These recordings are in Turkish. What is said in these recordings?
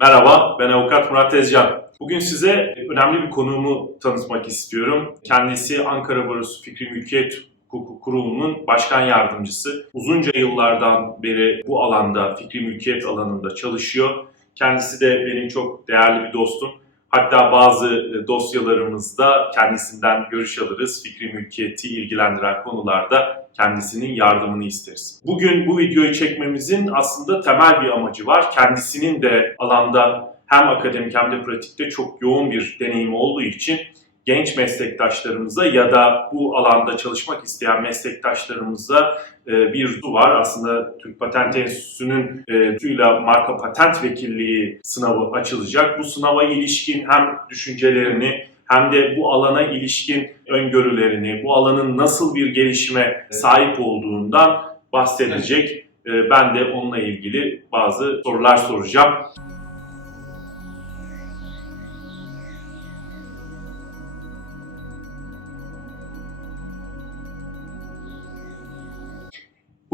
Merhaba, ben avukat Murat Tezcan. Bugün size önemli bir konuğumu tanıtmak istiyorum. Kendisi Ankara Barosu Fikri Mülkiyet Hukuku Kurulu'nun başkan yardımcısı. Uzunca yıllardan beri bu alanda, fikri mülkiyet alanında çalışıyor. Kendisi de benim çok değerli bir dostum. Hatta bazı e, dosyalarımızda kendisinden görüş alırız. Fikri mülkiyeti ilgilendiren konularda kendisinin yardımını isteriz. Bugün bu videoyu çekmemizin aslında temel bir amacı var. Kendisinin de alanda hem akademik hem de pratikte çok yoğun bir deneyimi olduğu için genç meslektaşlarımıza ya da bu alanda çalışmak isteyen meslektaşlarımıza e, bir su var. Aslında Türk Patent Enstitüsü'nün e, TÜİLA marka patent vekilliği sınavı açılacak. Bu sınava ilişkin hem düşüncelerini hem de bu alana ilişkin öngörülerini, bu alanın nasıl bir gelişime sahip olduğundan bahsedecek. E, Ben de onunla ilgili bazı sorular soracağım.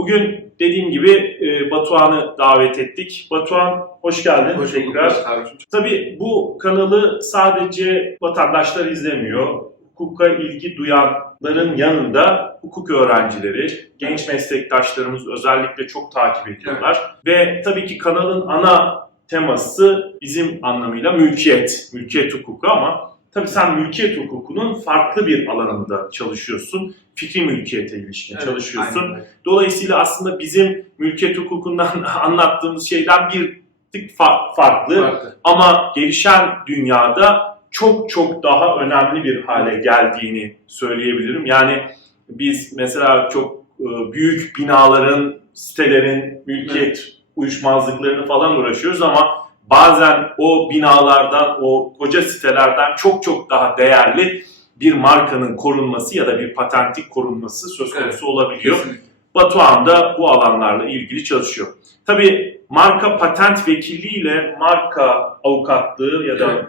Bugün dediğim gibi e, Batuhan'ı davet ettik. Batuhan hoş geldin Hoş bulduk tekrar. Abicim. Tabii bu kanalı sadece vatandaşlar izlemiyor. Hukuka ilgi duyanların yanında hukuk öğrencileri, genç meslektaşlarımız özellikle çok takip ediyorlar. Ve tabii ki kanalın ana teması bizim anlamıyla mülkiyet, mülkiyet hukuku ama tabii sen mülkiyet hukukunun farklı bir alanında çalışıyorsun. Fikri mülkiyete ilişkin Evet, çalışıyorsun. aynen. Dolayısıyla aslında bizim mülkiyet hukukundan anlattığımız şeyden bir tık fa- farklı Farklı. ama gelişen dünyada çok çok daha önemli bir hale geldiğini söyleyebilirim. Yani biz mesela çok e, büyük binaların, sitelerin mülkiyet uyuşmazlıklarını falan uğraşıyoruz ama bazen o binalardan, o koca sitelerden çok çok daha değerli bir markanın korunması ya da bir patentin korunması söz konusu Evet. olabiliyor. Kesinlikle. Batuhan da bu alanlarla ilgili çalışıyor. Tabii marka patent vekilliğiyle marka avukatlığı ya da Evet,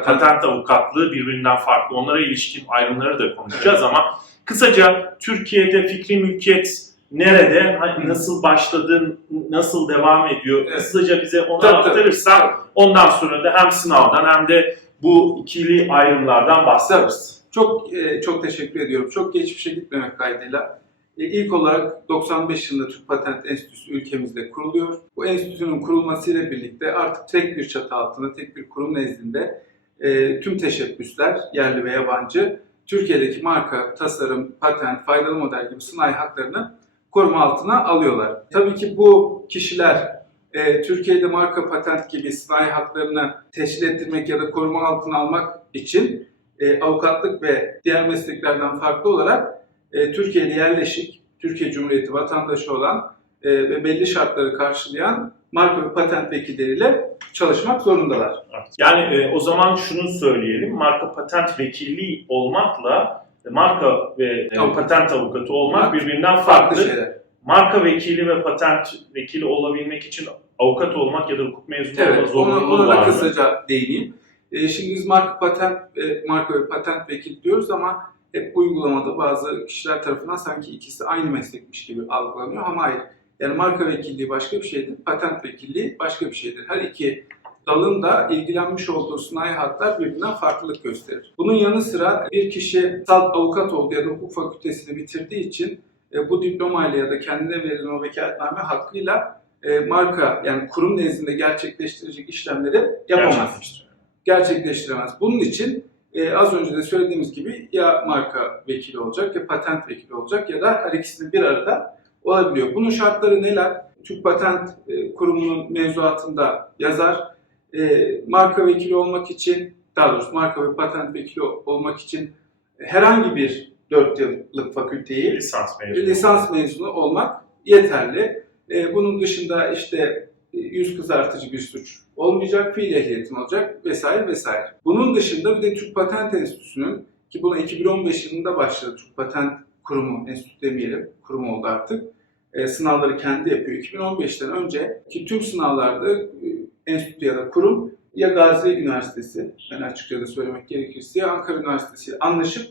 e, patent. avukatlığı birbirinden farklı. Onlara ilişkin ayrımları da konuşacağız ama kısaca Türkiye'de fikri mülkiyet nerede, ha- Hı. nasıl başladı, nasıl devam ediyor? Evet. Kısaca bize onu Tabii, tabii. aktarırsan ondan sonra da hem sınavdan hem de bu ikili ayrımlardan bahsederiz. Çok e, çok teşekkür ediyorum. Çok geçmişe gitmemek kaydıyla. E, ilk olarak 95 yılında Türk Patent Enstitüsü ülkemizde kuruluyor. Bu enstitünün kurulmasıyla birlikte artık tek bir çatı altında, tek bir kurum nezdinde e, tüm teşebbüsler, yerli ve yabancı, Türkiye'deki marka, tasarım, patent, faydalı model gibi sanayi haklarını koruma altına alıyorlar. Tabii ki bu kişiler e, Türkiye'de marka, patent gibi sanayi haklarını teşkil ettirmek ya da koruma altına almak için e, avukatlık ve diğer mesleklerden farklı olarak e, Türkiye'de yerleşik, Türkiye Cumhuriyeti vatandaşı olan e, ve belli şartları karşılayan marka ve patent vekilleriyle çalışmak zorundalar. Yani e, o zaman şunu söyleyelim. Marka patent vekilliği olmakla marka ve e, Tamam. patent avukatı olmak Farklı- birbirinden Farklı farklı. şeyler. Marka vekili ve patent vekili olabilmek için avukat olmak ya da hukuk mezunu Evet, ona, zorunluluğu ona da var mı? kısaca değineyim. E, şimdi biz marka patent, e, marka ve patent vekili diyoruz ama hep uygulamada bazı kişiler tarafından sanki ikisi aynı meslekmiş gibi algılanıyor ama hayır. Yani marka vekilliği başka bir şeydir, patent vekilliği başka bir şeydir. Her iki dalın da ilgilenmiş olduğu sanayi haklar birbirinden farklılık gösterir. Bunun yanı sıra bir kişi salt avukat oldu ya da hukuk fakültesini bitirdiği için e, bu diplomayla ya da kendine verilen o vekaletname hakkıyla e, marka yani kurum nezdinde gerçekleştirecek işlemleri yapamaz gerçekleştiremez. Bunun için e, az önce de söylediğimiz gibi ya marka vekili olacak ya patent vekili olacak ya da her ikisini bir arada olabiliyor. Bunun şartları neler? Türk Patent e, Kurumu'nun mevzuatında yazar. E, marka vekili olmak için, daha doğrusu marka ve patent vekili olmak için herhangi bir 4 yıllık fakülteyi Lisans mezunu. lisans mezunu olmak yeterli. E, bunun dışında işte e, yüz kızartıcı bir suç olmayacak, fiil ehliyetin olacak vesaire vesaire. Bunun dışında bir de Türk Patent Enstitüsü'nün ki buna 2015 yılında başladı Türk Patent Kurumu, enstitü demeyelim, kurum oldu artık. E, sınavları kendi yapıyor. 2015'ten önce ki tüm sınavlarda e, enstitü ya da kurum ya Gazi Üniversitesi, yani açıkça da söylemek gerekirse ya Ankara Üniversitesi anlaşıp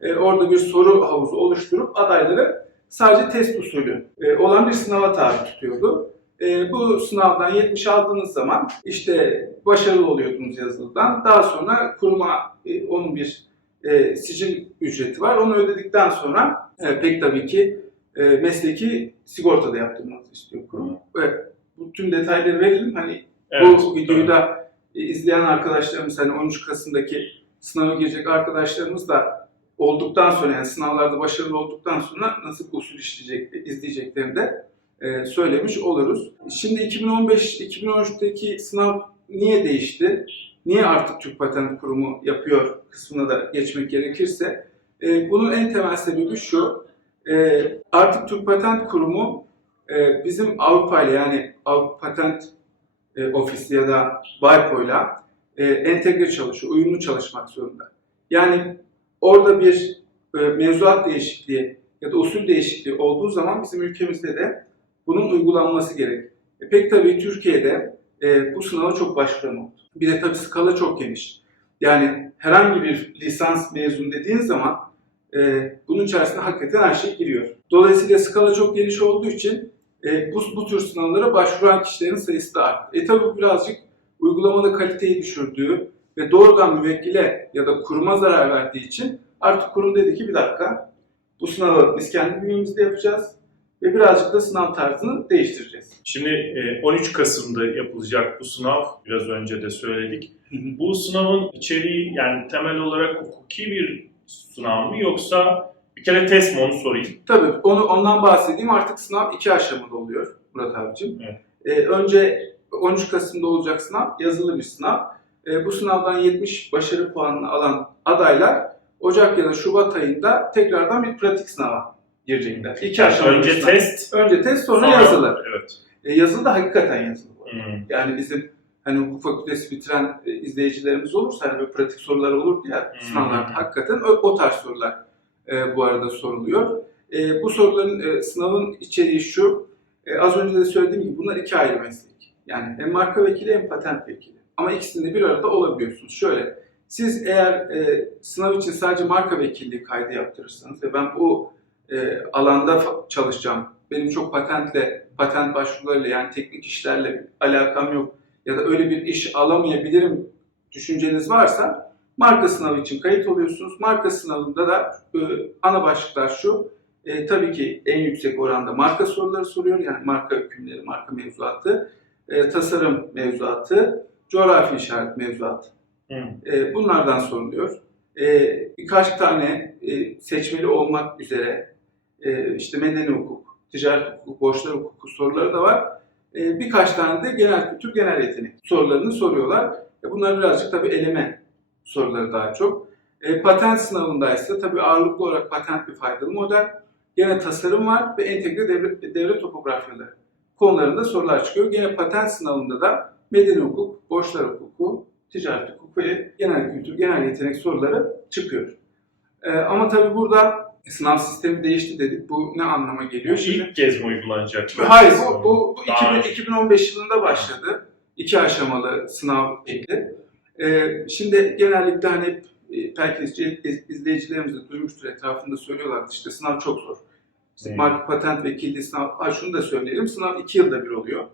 e, orada bir soru havuzu oluşturup adayları sadece test usulü e, olan bir sınava tabi tutuyordu. E, bu sınavdan 70 aldığınız zaman işte başarılı oluyordunuz yazılıdan. Daha sonra kuruma e, onun bir e, sicil ücreti var. Onu ödedikten sonra e, pek tabii ki e, mesleki sigorta da yaptırmanızı istiyor kurum. Evet, bu tüm detayları verelim. Hani Evet, bu videoyu tabii. da e, izleyen arkadaşlarımız hani 13 Kasım'daki sınava girecek arkadaşlarımız da olduktan sonra yani sınavlarda başarılı olduktan sonra nasıl usul işleyecek, izleyeceklerini de e, söylemiş oluruz. Şimdi 2015-2013'teki sınav niye değişti? Niye artık Türk Patent Kurumu yapıyor kısmına da geçmek gerekirse e, bunun en temel sebebi şu. e, artık Türk Patent Kurumu e, bizim Avrupa ile yani Avrupa Patent e, Ofisi ya da WIPO'yla e, entegre çalışıyor, uyumlu çalışmak zorunda. Yani orada bir e, mevzuat değişikliği ya da usul değişikliği olduğu zaman bizim ülkemizde de bunun uygulanması gerek. E, pek tabii Türkiye'de e, bu sınava çok başvuran oldu. Bir de tabii skala çok geniş. Yani herhangi bir lisans mezun dediğin zaman e, bunun içerisine hakikaten her şey giriyor. Dolayısıyla skala çok geniş olduğu için e, bu, bu tür sınavlara başvuran kişilerin sayısı da arttı. E tabii bu birazcık uygulamada kaliteyi düşürdüğü ve doğrudan müvekkile ya da kuruma zarar verdiği için artık kurum dedi ki bir dakika bu sınavı biz kendi bünyemizde yapacağız ve birazcık da sınav tarzını değiştireceğiz. Şimdi e, 13 Kasım'da yapılacak bu sınav, biraz önce de söyledik. Bu sınavın içeriği yani temel olarak hukuki bir sınav mı yoksa bir kere test mi onu sorayım. Tabii onu ondan bahsedeyim. Artık sınav iki aşamalı oluyor Murat abicim. Evet. Ee, önce 13 Kasım'da olacak sınav yazılı bir sınav. Ee, bu sınavdan 70 başarı puanını alan adaylar Ocak ya da Şubat ayında tekrardan bir pratik sınava girecekler. İki aşamalı bir Önce sınav. test, Önce test sonra, yazılı. Evet. E, yazılı da hakikaten yazılı. Hmm. Yani bizim hani hukuk fakültesi bitiren e, izleyicilerimiz olursa hani böyle pratik sorular olur ya Hmm. sınavlarda hakikaten o, o tarz sorular e, bu arada soruluyor. E, bu soruların e, sınavın içeriği şu. e, az önce de söylediğim gibi bunlar iki ayrı meslek. Yani hem marka vekili hem patent vekili. Ama ikisinde bir arada olabiliyorsunuz. Şöyle siz eğer e, sınav için sadece marka vekilliği kaydı yaptırırsanız ve ben bu e, alanda çalışacağım. Benim çok patentle, patent başvurularıyla yani teknik işlerle alakam yok ya da öyle bir iş alamayabilirim düşünceniz varsa marka sınavı için kayıt oluyorsunuz. Marka sınavında da e, ana başlıklar şu. E, tabii ki en yüksek oranda marka soruları soruyor. Yani marka hükümleri, marka mevzuatı, e, tasarım mevzuatı, coğrafi işaret mevzuatı. Hmm. E, bunlardan soruluyor. E, birkaç tane e, seçmeli olmak üzere e, işte medeni hukuk, ticaret hukuku, borçlar hukuku soruları da var. E, birkaç tane de genel kültür, genel yetenek sorularını soruyorlar. E, bunlar birazcık tabii eleme soruları daha çok. E, patent sınavında ise tabii ağırlıklı olarak patent bir faydalı model. Gene tasarım var ve entegre devlet, devlet topografyaları konularında sorular çıkıyor. Gene patent sınavında da medeni hukuk, borçlar hukuku, ticaret hukuku ve genel kültür, genel yetenek soruları çıkıyor. Ee, ama tabii burada sınav sistemi değişti dedik. Bu ne anlama geliyor? Şimdi, İlk kez mi uygulanacak? hayır, bu, bu, bu Daha 2000 2015 yılında başladı. İki aşamalı sınav şekli. Ee, şimdi genellikle hani e, belki izley- izleyicilerimiz de duymuştur etrafında söylüyorlar işte sınav çok zor. İşte Hmm. marka patent vekilliği sınav, ha şunu da söyleyelim sınav iki yılda bir oluyor.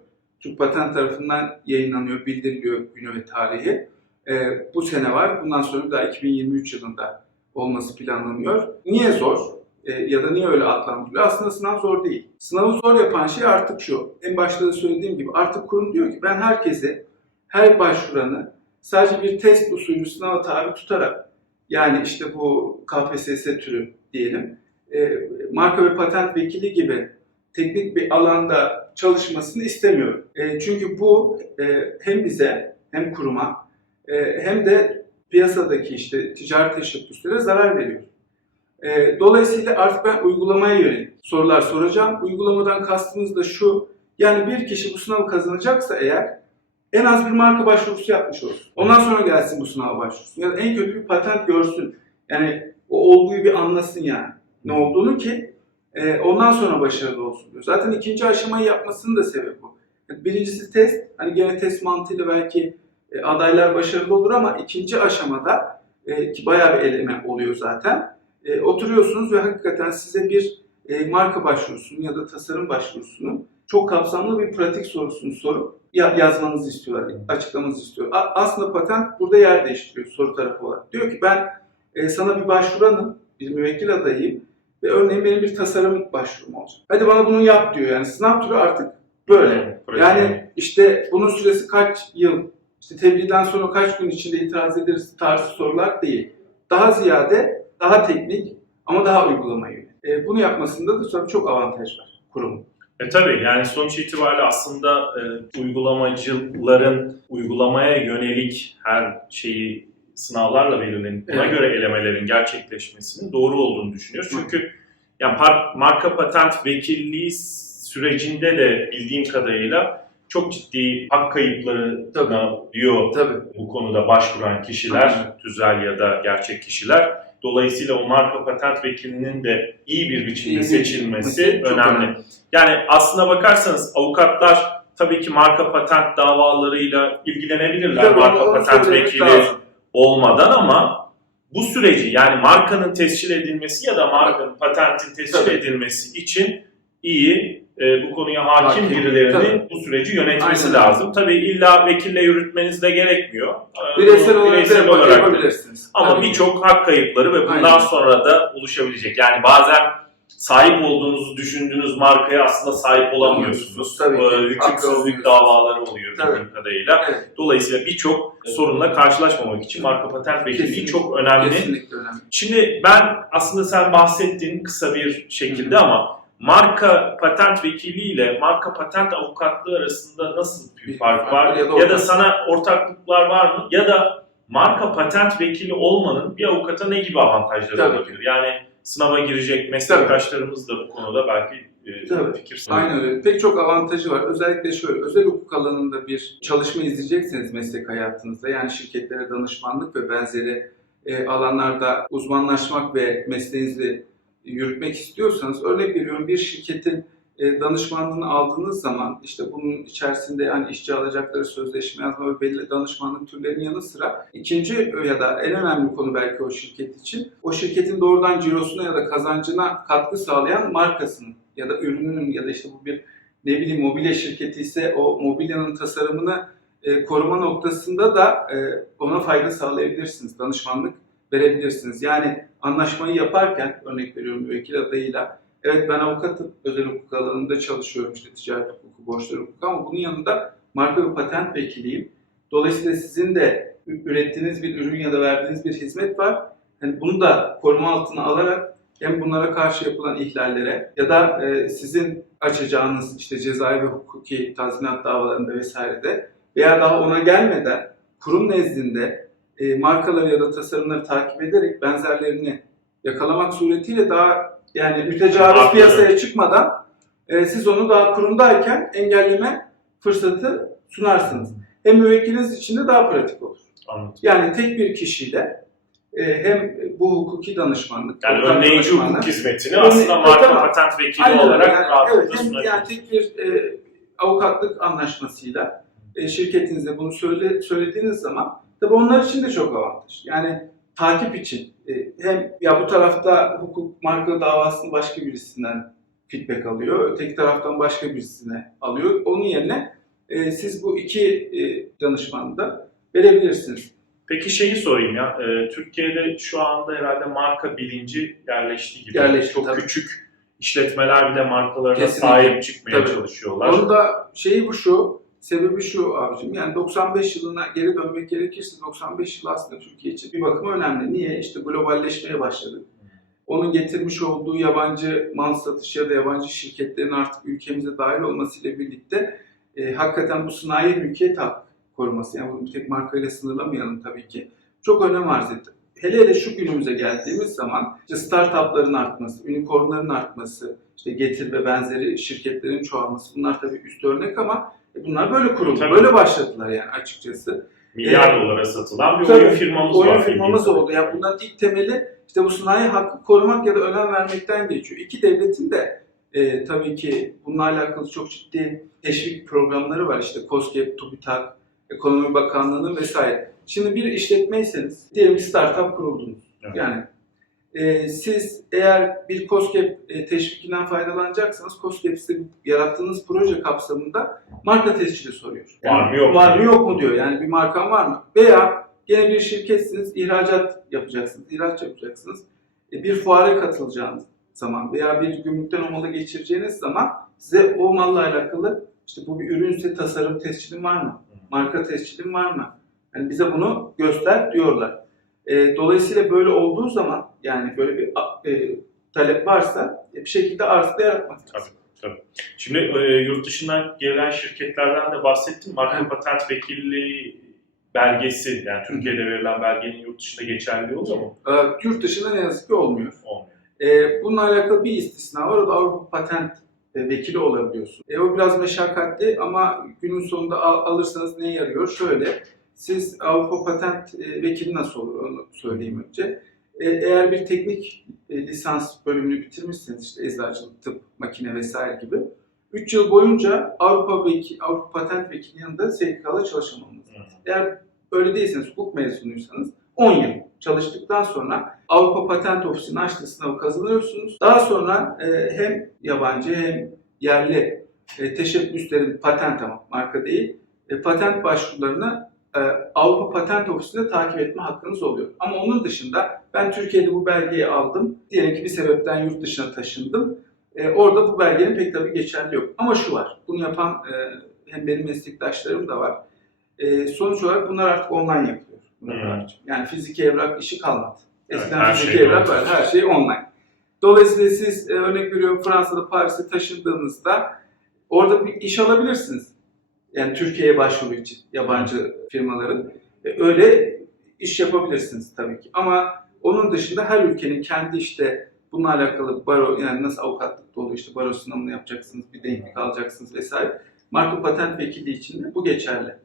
Çünkü patent tarafından yayınlanıyor, bildiriliyor günü ve tarihi. Ee, bu sene var, bundan sonra da 2023 yılında olması planlanıyor. Niye zor? Ee, ya da niye öyle adlandırılıyor? Aslında sınav zor değil. Sınavı zor yapan şey artık şu. En başta da söylediğim gibi artık kurum diyor ki ben herkese, her başvuranı sadece bir test usulü sınava tabi tutarak yani işte bu KPSS türü diyelim e, marka ve patent vekili gibi teknik bir alanda çalışmasını istemiyorum. E, çünkü bu e, hem bize hem kuruma e, hem de piyasadaki işte ticari teşebbüslere zarar veriyor. E, dolayısıyla artık ben uygulamaya yönelik sorular soracağım. Uygulamadan kastımız da şu, yani bir kişi bu sınavı kazanacaksa eğer en az bir marka başvurusu yapmış olsun. Ondan sonra gelsin bu sınava başvursun. Ya da en kötü bir patent görsün. Yani o olguyu bir anlasın yani. Ne olduğunu ki e, ondan sonra başarılı olsun diyor. Zaten ikinci aşamayı yapmasının da sebebi bu. Birincisi test. Hani gene test mantığıyla belki e, adaylar başarılı olur ama ikinci aşamada e, ki bayağı bir eleme oluyor zaten. E, oturuyorsunuz ve hakikaten size bir e, marka başvurusunu ya da tasarım başvurusunu çok kapsamlı bir pratik sorusunu sorup yazmanızı istiyorlar, açıklamanızı istiyor. Aslında patent burada yer değiştiriyor soru tarafı olarak. Diyor ki ben e, sana bir başvuranım, bir müvekkil adayıyım ve örneğin benim bir tasarım başvurum olacak. Hadi bana bunu yap diyor yani sınav türü artık böyle. Yani işte bunun süresi kaç yıl, işte tebliğden sonra kaç gün içinde itiraz ederiz tarzı sorular değil. Daha ziyade, daha teknik ama daha uygulamaya yönelik. E, bunu yapmasında da çok avantaj var kurumun. E tabii yani sonuç itibariyle aslında e, uygulamacıların uygulamaya yönelik her şeyi sınavlarla belirlenip buna Evet. göre elemelerin gerçekleşmesinin doğru olduğunu düşünüyoruz. Çünkü yani par- marka patent vekilliği sürecinde de bildiğim kadarıyla çok ciddi hak kayıpları Tabii. diyor Tabii. bu konuda başvuran kişiler, tüzel ya da gerçek kişiler. Dolayısıyla o marka patent vekilinin de iyi bir biçimde seçilmesi önemli. Yani aslına bakarsanız avukatlar tabii ki marka patent davalarıyla ilgilenebilirler Tabii, marka onu patent söylemek vekili lazım. olmadan ama bu süreci yani markanın tescil edilmesi ya da markanın patentin tescil Tabii. edilmesi için iyi e, bu konuya hakim, Hakim, birilerinin tabii. bu süreci yönetmesi Aynen. lazım. Tabii illa vekille yürütmeniz de gerekmiyor. E, Bireysel bunu olarak bireysel da olarak da- yapabilirsiniz. ama Tabii. birçok hak kayıpları ve bundan Aynen. sonra da oluşabilecek. Yani bazen sahip olduğunuzu düşündüğünüz markaya aslında sahip olamıyorsunuz. Tabii ki. Ee, Hükümsüzlük olmuyorsunuz. davaları oluyor Tabii. bildiğim kadarıyla. Evet, Dolayısıyla birçok sorunla karşılaşmamak için marka patent vekilliği Kesinlikle. çok önemli. kesinlikle önemli. Şimdi ben aslında sen bahsettiğin kısa bir şekilde ama marka patent vekilliği ile marka patent avukatlığı arasında nasıl bir fark var? ya Ya da da, ortak. sana ortaklıklar var mı? Ya da marka patent vekili olmanın bir avukata ne gibi avantajları Tabii olabilir? Yani sınava girecek meslektaşlarımız da bu konuda belki e, Tabii. fikir sahibi. Aynen öyle. Pek çok avantajı var. Özellikle şöyle, özel hukuk alanında bir çalışma izleyecekseniz meslek hayatınızda, yani şirketlere danışmanlık ve benzeri e, alanlarda uzmanlaşmak ve mesleğinizi yürütmek istiyorsanız, örnek veriyorum bir şirketin e, danışmanlığını aldığınız zaman işte bunun içerisinde yani işçi alacakları sözleşme yazma ve belli danışmanlık türlerinin yanı sıra ikinci ya da en önemli konu belki o şirket için o şirketin doğrudan cirosuna ya da kazancına katkı sağlayan markasının ya da ürününün ya da işte bu bir ne bileyim mobilya şirketi ise o mobilyanın tasarımını e, koruma noktasında da e, ona fayda sağlayabilirsiniz. Danışmanlık verebilirsiniz. Yani anlaşmayı yaparken örnek veriyorum müvekkil adayıyla evet ben avukatım özel hukuk alanında çalışıyorum işte ticaret hukuku, borçlar hukuku ama bunun yanında marka ve patent vekiliyim. Dolayısıyla sizin de ürettiğiniz bir ürün ya da verdiğiniz bir hizmet var. Yani bunu da koruma altına alarak hem bunlara karşı yapılan ihlallere ya da e, sizin açacağınız işte cezai ve hukuki tazminat davalarında vesairede veya daha ona gelmeden kurum nezdinde e, markaları ya da tasarımları takip ederek benzerlerini yakalamak suretiyle daha yani mütecaviz Haklı. piyasaya çıkmadan e, siz onu daha kurumdayken engelleme fırsatı sunarsınız. Hem müvekkiliniz için de daha pratik olur. Anladım. Yani tek bir kişiyle e, hem bu hukuki danışmanlık, Yani önleyici danışmanlık- hukuk hizmetini Örne- aslında marka Tamam. patent vekili Aynen olarak yani, evet, hem yani tek bir e, avukatlık anlaşmasıyla e, şirketinize bunu söyle, söylediğiniz zaman tabii onlar için de çok avantaj. Yani takip için e, hem ya bu tarafta hukuk marka davasını başka birisinden feedback alıyor, öteki taraftan başka birisine alıyor. Onun yerine e, siz bu iki e, danışmanı da verebilirsiniz. Peki şeyi sorayım ya, e, Türkiye'de şu anda herhalde marka bilinci yerleşti gibi. Yerleşti, Çok tabii. küçük işletmeler bile markalarına Kesinlikle. sahip çıkmaya Tabii. çalışıyorlar. Onun da şeyi bu şu, sebebi şu abicim. Yani 95 yılına geri dönmek gerekirse 95 yıl aslında Türkiye için bir bakıma önemli. Niye? İşte globalleşmeye başladık. Onun getirmiş olduğu yabancı mal satışı ya da yabancı şirketlerin artık ülkemize dahil olmasıyla birlikte e, hakikaten bu sanayi mülkiyet hak koruması. Yani bunu bir tek markayla sınırlamayalım tabii ki. Çok önem arz etti. Hele hele şu günümüze geldiğimiz zaman işte startupların artması, unicornların artması, işte Getir ve benzeri şirketlerin çoğalması bunlar tabii üst örnek ama bunlar böyle kuruldu. Tabii. Böyle başladılar yani açıkçası. Milyar dolara satılan bir Tabii, oyun firmamız Oyun var. firmamız bildiğim oldu. Ya bunların ilk temeli işte bu sanayi hakkı korumak ya da önem vermekten geçiyor. İki devletin de e, tabii ki bununla alakalı çok ciddi teşvik programları var. İşte COSGAP, TÜBİTAK, Ekonomi Bakanlığı'nın vesaire. Şimdi bir işletmeyseniz diyelim startup kuruldunuz. Evet. Yani e, siz eğer bir COSGAP e, teşvikinden faydalanacaksanız COSGAP size yarattığınız proje kapsamında marka tescili soruyor. Var mı, yok mu? Var mı yok mu diyor. Yani bir markan var mı? Veya gene bir şirketsiniz, ihracat yapacaksınız, ihraç yapacaksınız. E, bir fuara katılacağınız zaman veya bir gümrükten o malı geçireceğiniz zaman size o malla alakalı işte bu bir ürünse tasarım tescilin var mı? Marka tescilin var mı? Yani bize bunu göster diyorlar. E, dolayısıyla böyle olduğu zaman yani böyle bir e, talep varsa e, bir şekilde arz da yaratmak lazım. Şimdi e, yurt dışından gelen şirketlerden de bahsettim. Marka Evet. patent vekilliği belgesi yani Türkiye'de verilen belgenin yurt dışında geçerli oluyor mu? E, yurt dışında ne yazık ki olmuyor. Olmuyor. E, bununla alakalı bir istisna var. O da Avrupa Patent e, Vekili olabiliyorsun. E, o biraz meşakkatli ama günün sonunda al- alırsanız neye yarıyor? Şöyle, siz Avrupa Patent e, Vekili nasıl olur onu söyleyeyim önce. E, eğer bir teknik e, lisans bölümünü bitirmişseniz işte eczacılık, tıp, makine vesaire gibi 3 yıl boyunca Avrupa Veki, Avrupa Patent Vekili yanında SGK'da çalışamamız lazım. Eğer öyle değilseniz, hukuk mezunuysanız 10 yıl çalıştıktan sonra Avrupa Patent Ofisi'nin açtığı sınavı kazanıyorsunuz. Daha sonra hem yabancı hem yerli teşebbüslerin patent ama marka değil, patent başvurularını e, Avrupa Patent Ofisi'nde takip etme hakkınız oluyor. Ama onun dışında ben Türkiye'de bu belgeyi aldım. Diyelim ki bir sebepten yurt dışına taşındım. E, orada bu belgenin pek tabii geçerli yok. Ama şu var, bunu yapan e, hem benim meslektaşlarım da var. E, sonuç olarak bunlar artık online yapılıyor. Bunlar Hmm. Yani fiziki evrak işi kalmadı. Evet, Eskiden her fiziki şey evrak var, her şey online. Dolayısıyla siz e, örnek veriyorum Fransa'da Paris'e taşındığınızda orada bir iş alabilirsiniz. Yani Türkiye'ye başvuru için yabancı firmaların. E, öyle iş yapabilirsiniz tabii ki. Ama onun dışında her ülkenin kendi işte bununla alakalı baro yani nasıl avukatlık oluyor işte baro sınavını yapacaksınız, bir denklik alacaksınız vesaire. Marka patent vekili için de bu geçerli.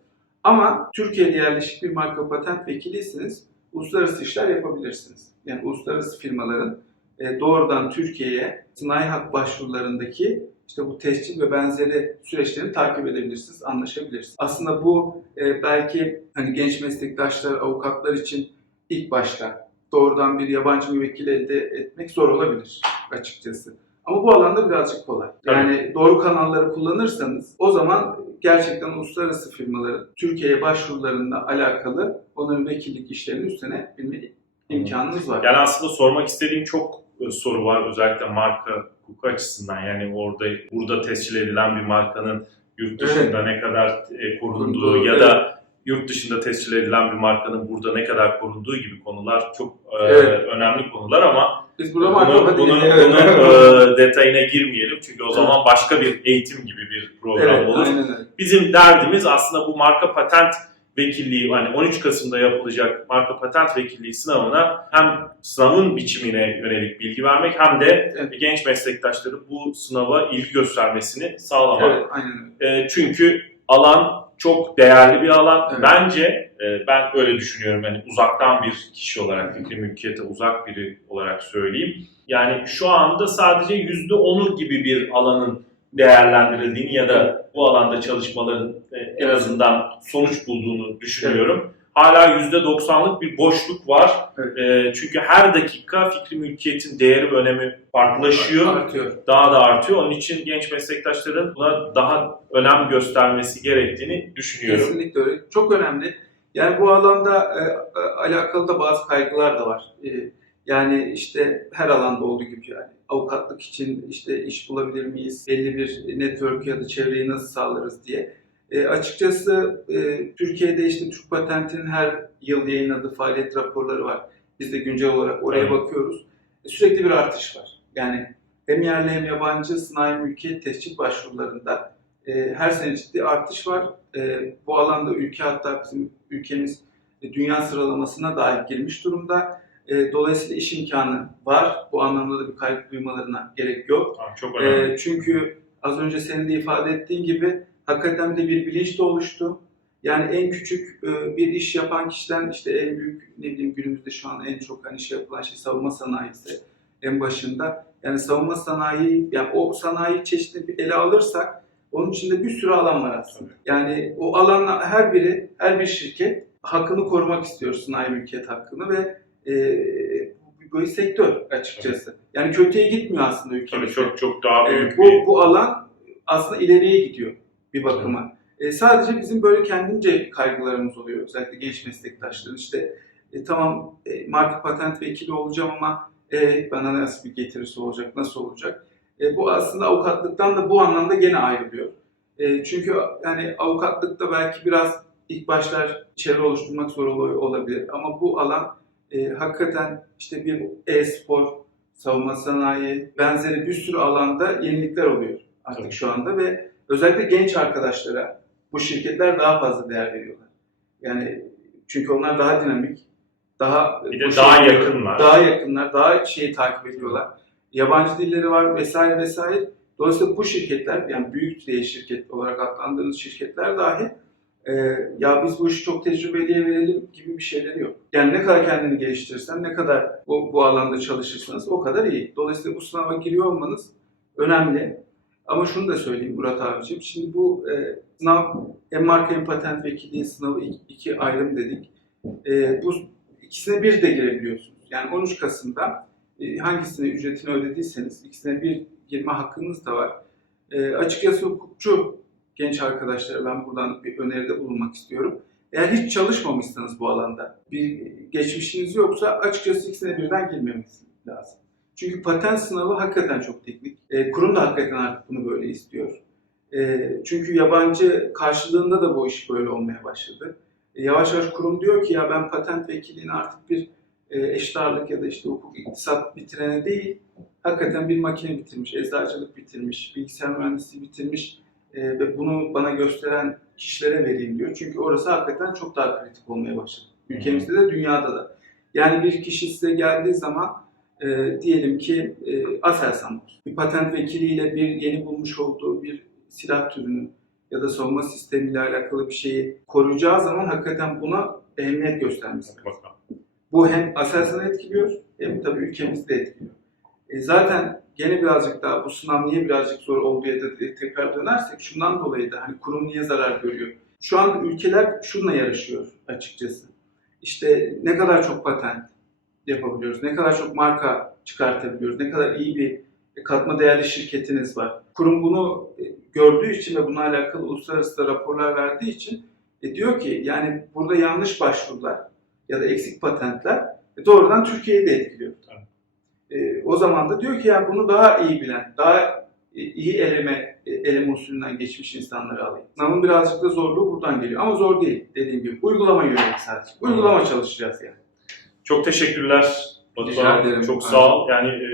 Ama Türkiye'de yerleşik bir marka patent vekiliyseniz uluslararası işler yapabilirsiniz. Yani uluslararası firmaların e, doğrudan Türkiye'ye sınai hak başvurularındaki işte bu tescil ve benzeri süreçlerini takip edebilirsiniz, anlaşabilirsiniz. Aslında bu e, belki hani genç meslektaşlar, avukatlar için ilk başta doğrudan bir yabancı müvekkil elde etmek zor olabilir açıkçası. Ama bu alanda birazcık kolay. Yani doğru kanalları kullanırsanız o zaman gerçekten uluslararası firmaların Türkiye'ye başvurularında alakalı onların vekillik işlerini üstlenebilme imkanınız var. Yani aslında sormak istediğim çok e, soru var özellikle marka hukuku açısından. Yani orada burada tescil edilen bir markanın yurt dışında ne kadar e, korunduğu ya da yurt dışında tescil edilen bir markanın burada ne kadar korunduğu gibi konular çok e, Evet. önemli konular ama Biz burada bunu, bunun, Evet. bunun e, detayına girmeyelim çünkü o zaman başka bir eğitim gibi bir program evet, olur. aynen. Bizim derdimiz aslında bu marka patent vekilliği hani 13 Kasım'da yapılacak marka patent vekilliği sınavına hem sınavın biçimine yönelik bilgi vermek hem de Evet. genç meslektaşları bu sınava ilgi göstermesini sağlamak. Evet, aynen öyle. E, çünkü alan çok değerli bir alan. Evet. Bence e, ben öyle düşünüyorum. Yani uzaktan bir kişi olarak, fikri mülkiyete uzak biri olarak söyleyeyim. Yani şu anda sadece %10'u gibi bir alanın değerlendirildiğini ya da bu alanda çalışmaların e, en azından sonuç bulduğunu düşünüyorum. Hala %90'lık bir boşluk var. Evet. E, çünkü her dakika fikri mülkiyetin değeri ve önemi farklılaşıyor Artıyor. daha da artıyor. Onun için genç meslektaşların buna daha önem göstermesi gerektiğini düşünüyorum. Kesinlikle öyle. Çok önemli. Yani bu alanda e, e, alakalı da bazı kaygılar da var. E, yani işte her alanda olduğu gibi yani avukatlık için işte iş bulabilir miyiz? Belli bir network ya da çevreyi nasıl sağlarız diye. E, açıkçası e, Türkiye'de işte Türk Patent'in her yıl yayınladığı faaliyet raporları var. Biz de güncel olarak oraya Tabii. bakıyoruz. E, sürekli bir artış var. Yani hem yerli hem yabancı sınai mülkiyet tescil başvurularında e, her sene ciddi artış var. E, bu alanda ülke hatta bizim ülkemiz e, dünya sıralamasına dahi girmiş durumda. E, dolayısıyla iş imkanı var. Bu anlamda da bir kaygı duymalarına gerek yok. Tamam, çok önemli. E, çünkü az önce senin de ifade ettiğin gibi hakikaten de bir bilinç de oluştu. Yani en küçük e, bir iş yapan kişiden işte en büyük ne bileyim günümüzde şu an en çok hani şey yapılan şey savunma sanayisi en başında. Yani savunma sanayi yani o sanayi çeşitli bir ele alırsak onun içinde bir sürü alan var aslında. Yani o alanlar her biri, her bir şirket hakkını korumak istiyor sanayi mülkiyet hakkını ve e, böyle sektör açıkçası. Yani kötüye gitmiyor aslında Tabii ülkemizde. çok çok daha Ee, büyük bu, bir bu alan aslında ileriye gidiyor bir bakıma. Ee, sadece bizim böyle kendince kaygılarımız oluyor. Özellikle genç meslektaşların işte e, tamam e, marka patent vekili olacağım ama e, bana nasıl bir getirisi olacak, nasıl olacak? E, bu aslında avukatlıktan da bu anlamda gene ayrılıyor. E, çünkü yani avukatlıkta belki biraz ilk başlar çevre oluşturmak zor olabilir ama bu alan e, hakikaten işte bir e-spor, savunma sanayi, benzeri bir sürü alanda yenilikler oluyor artık Tabii. şu anda ve özellikle genç arkadaşlara bu şirketler daha fazla değer veriyorlar. Yani çünkü onlar daha dinamik, daha Bir de daha şeyleri- yakınlar. Daha yakınlar, daha şeyi takip ediyorlar. Yabancı dilleri var vesaire vesaire. Dolayısıyla bu şirketler yani büyük diye şirket olarak adlandırdığımız şirketler dahi e, ya biz bu işi çok tecrübeliye verelim gibi bir şeyleri yok. Yani ne kadar kendini geliştirirsen, ne kadar bu, bu alanda çalışırsanız o kadar iyi. Dolayısıyla bu sınava giriyor olmanız önemli. Ama şunu da söyleyeyim Murat abiciğim. Şimdi bu e, sınav hem marka hem patent vekilliği sınavı iki, ayrım dedik. E, bu ikisine bir de girebiliyorsunuz. Yani 13 Kasım'da e, hangisine ücretini ödediyseniz ikisine bir girme hakkınız da var. E, açıkçası hukukçu genç arkadaşlara ben buradan bir öneride bulunmak istiyorum. Eğer hiç çalışmamışsanız bu alanda, bir geçmişiniz yoksa açıkçası ikisine birden girmemesi lazım. Çünkü patent sınavı hakikaten çok teknik. E, kurum da hakikaten artık bunu böyle istiyor. E, çünkü yabancı karşılığında da bu iş böyle olmaya başladı. E, yavaş yavaş kurum diyor ki ya ben patent vekilliğini artık bir e, eşit ya da işte hukuk iktisat bitirene değil, hakikaten bir makine bitirmiş, eczacılık bitirmiş, bilgisayar mühendisliği bitirmiş ve bunu bana gösteren kişilere vereyim diyor. Çünkü orası hakikaten çok daha kritik olmaya başladı. Ülkemizde de dünyada da. Yani bir kişi size geldiği zaman e, diyelim ki e, Aselsan. Bir patent vekiliyle bir yeni bulmuş olduğu bir silah türünü ya da savunma sistemiyle alakalı bir şeyi koruyacağı zaman hakikaten buna ehemmiyet göstermesi lazım. Bu hem Aselsan'ı etkiliyor hem tabii ülkemizi de etkiliyor. E zaten gene birazcık daha bu sınav niye birazcık zor olduğu da tekrar dönersek şundan dolayı da hani kurum niye zarar görüyor? Şu an ülkeler şununla yarışıyor açıkçası. İşte ne kadar çok patent yapabiliyoruz, ne kadar çok marka çıkartabiliyoruz, ne kadar iyi bir katma değerli şirketiniz var. Kurum bunu e, gördüğü için ve bununla alakalı uluslararası raporlar verdiği için e, diyor ki yani burada yanlış başvurular ya da eksik patentler e, doğrudan Türkiye'yi de etkiliyor. E, o zaman da diyor ki yani bunu daha iyi bilen, daha iyi eleme, e, eleme usulünden geçmiş insanları alayım. Sınavın birazcık da zorluğu buradan geliyor. Ama zor değil dediğim gibi. Uygulama yönelik sadece. Uygulama çalışacağız yani. Çok teşekkürler Batuhan. Çok sağ ol. Yani e,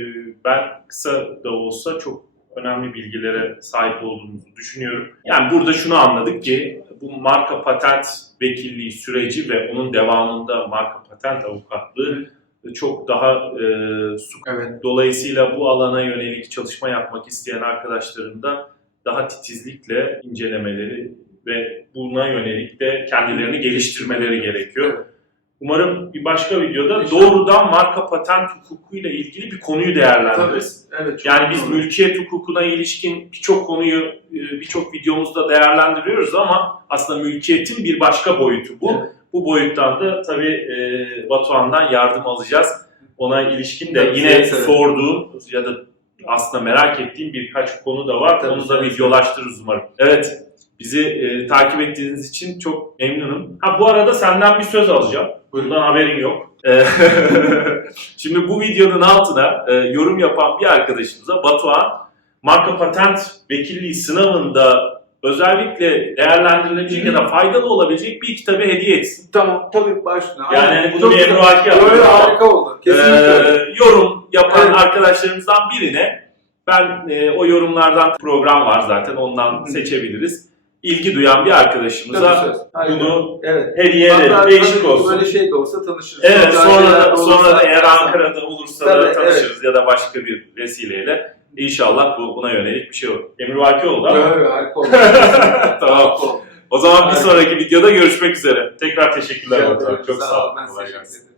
ben kısa da olsa çok önemli bilgilere sahip olduğumuzu düşünüyorum. Yani burada şunu anladık ki bu marka patent vekilliği süreci ve onun devamında marka patent avukatlığı çok daha e, su Evet. Dolayısıyla bu alana yönelik çalışma yapmak isteyen arkadaşların da daha titizlikle incelemeleri ve buna yönelik de kendilerini geliştirmeleri gerekiyor. Umarım bir başka videoda doğrudan marka patent hukukuyla ilgili bir konuyu Tabii. değerlendiririz. Evet. çok Yani biz doğru. mülkiyet hukukuna ilişkin birçok konuyu e, birçok videomuzda değerlendiriyoruz ama aslında mülkiyetin bir başka boyutu bu. Evet. Bu boyuttan da tabii e, Batuhan'dan yardım alacağız. Ona ilişkin de Tabii, yine seve seve. sorduğum ya da aslında merak ettiğim birkaç konu da var. Tabii, Onu da seve seve. videolaştırırız umarım. Evet, bizi e, takip ettiğiniz için çok memnunum. Ha bu arada senden bir söz alacağım. Buyurun. Bundan haberin yok. E, Şimdi bu videonun altına e, yorum yapan bir arkadaşımıza Batuhan marka patent vekilliği sınavında özellikle değerlendirilebilecek ya da faydalı olabilecek bir kitabı hediye etsin. Tamam tabii başına. Yani Aynen. bunu Çok bir emrivaki Böyle harika oldu. Kesinlikle. öyle. Ee, yorum yapan Evet. arkadaşlarımızdan birine ben e, o yorumlardan program var zaten ondan Hı. seçebiliriz. İlgi duyan bir arkadaşımıza bunu Evet. hediye edelim. Değişik olsun. Böyle şey de olsa tanışırız. Evet sonra şeyler da, olursa- sonra da eğer Ankara'da olursa da Tabii, tanışırız ya da başka bir vesileyle. İnşallah bu buna yönelik bir şey olur. Emrivaki oldu ama. Evet, harika oldu. tamam. O zaman bir sonraki videoda görüşmek üzere. Tekrar teşekkürler. Çok sağ ol. Ben teşekkür ederim.